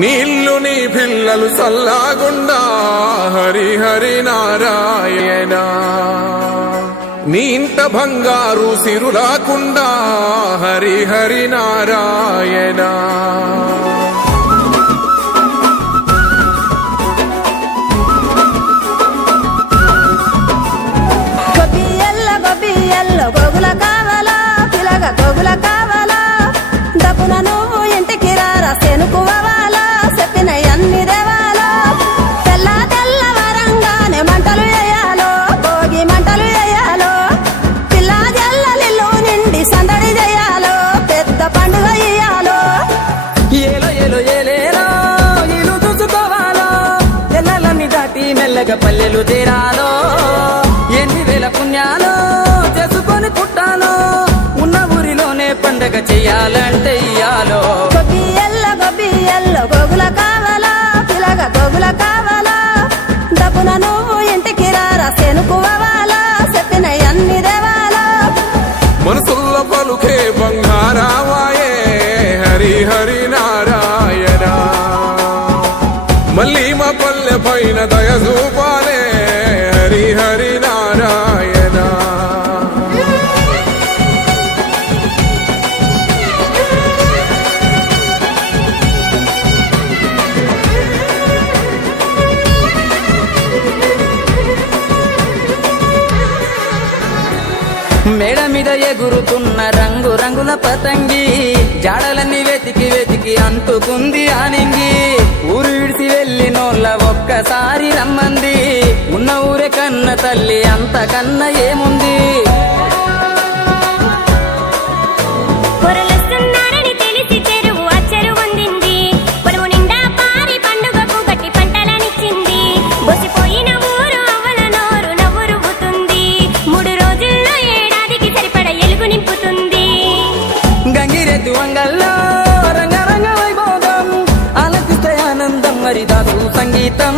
నీళ్ళు నీ పిల్లలు సల్లాగుండా హరి హరి నారాయణ నీ ఇంట బంగారు సిరులాకుండా హరి హరి నారాయణ గోగుల కావాలా పిలగ గోగుల కావాలా డబ్బున నువ్వు ఇంటికి రారా సెనుకువాలా చెప్పిన అన్ని దేవాలా తెల్ల తెల్ల వరంగానే మంటలు వేయాలో భోగి మంటలు వేయాలో పిల్ల జల్లలిల్లు నిండి సందడి చేయాలో పెద్ద పండుగ ఇయ్యాలో ఏలో ఏలో ఏలేలో ఇల్లు చూసుకోవాలో తెల్లలన్నీ దాటి మెల్లగా పల్లెలు తీరాలో ఎన్ని వేల పుణ్యాలో చేసుకొని పుట్టాలో ఉన్న ఊరిలోనే పండగ చెయ్యాలంటే ఇయ్యాలో గొబ్బియల్లో గోగుల కావాలా పిలగ గోగుల కావాలా డబ్బున నువ్వు ఇంటికి రారా సెనుకువాలా చెప్పిన అన్ని దేవాలా మనసుల్లో పలుకే బంగారావాయే హరి హరి నారాయణ మళ్ళీ మా పల్లె పైన దయ చూపాలే హరి హరి నారాయణ మేడ మీద ఎగురుతున్న రంగు రంగుల పతంగి జాడలన్నీ వెతికి వెతికి అంటుకుంది ఆనింగి ఊరు విడిసి వెళ్ళినోళ్ళ ఒక్కసారి రమ్మంది ఉన్న ఊరే కన్న తల్లి అంతకన్నా ఏముంది హరిదాసు సంగీతం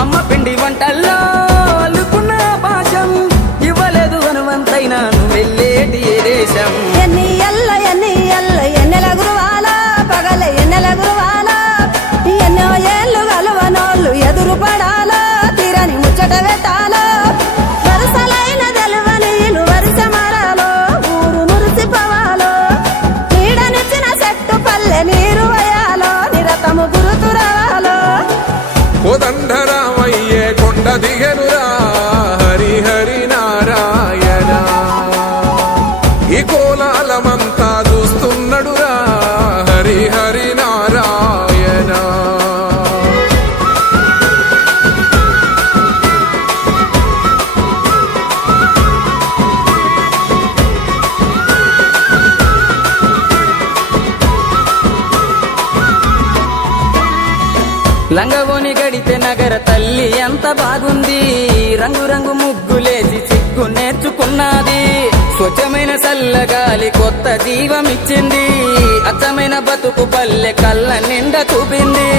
అమ్మ పిండి వంటల్లో అల్లుకున్న భాషం ఇవ్వలేదు హనుమంతైనా నువ్వు వెళ్ళేటి ఏ దేశం ఎన్నెల గురువాలా పగల ఎన్నెల గురువాలా ఎన్నో ఏళ్ళు గలవనోళ్ళు ఎదురు పడాలా తీరని ముచ్చట పెట్టాలా వరుసలైన తెలవని వరుస మరాలో ఊరు మురిసిపోవాలో నీడనిచ్చిన చెట్టు పల్లె నీరు వయాలో నిరతము గురుతురాలో కోదండరామయ్యే కొండ దిగనురా హరి హరి నారాయణ ఈ కోలాలమంతా చూస్తున్నడురా హరి హరి నారాయణ లంగవోని గడితే నగర తల్లి ఎంత బాగుంది రంగు రంగు ముగ్గులేసి చిక్కు నేర్చుకున్నది స్వచ్ఛమైన చల్లగాలి కొత్త జీవమిచ్చింది అచ్చమైన బతుకు పల్లె కళ్ళ నిండా చూపింది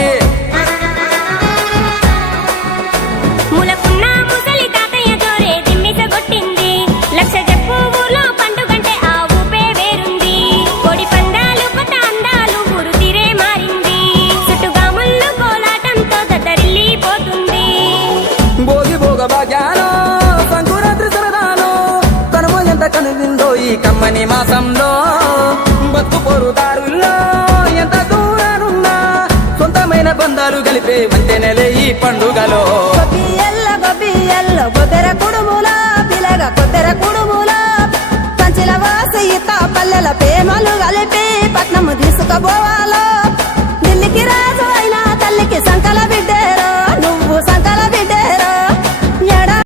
సంకురాత్రి సరదాలో తనము ఎంత కనువిందో ఈ కమ్మని మాసంలో బతుకు పొరుదారుల్లో ఎంత దూరానున్నా సొంతమైన బంధాలు కలిపే వంతెనలే ఈ పండుగలో గొబ్బియల్లో కొద్దెర కుడుములా పిలగ కొద్దెర కుడుములా పంచిల వాసి పల్లెల ప్రేమలు కలిపి పట్నము తీసుకుపోవా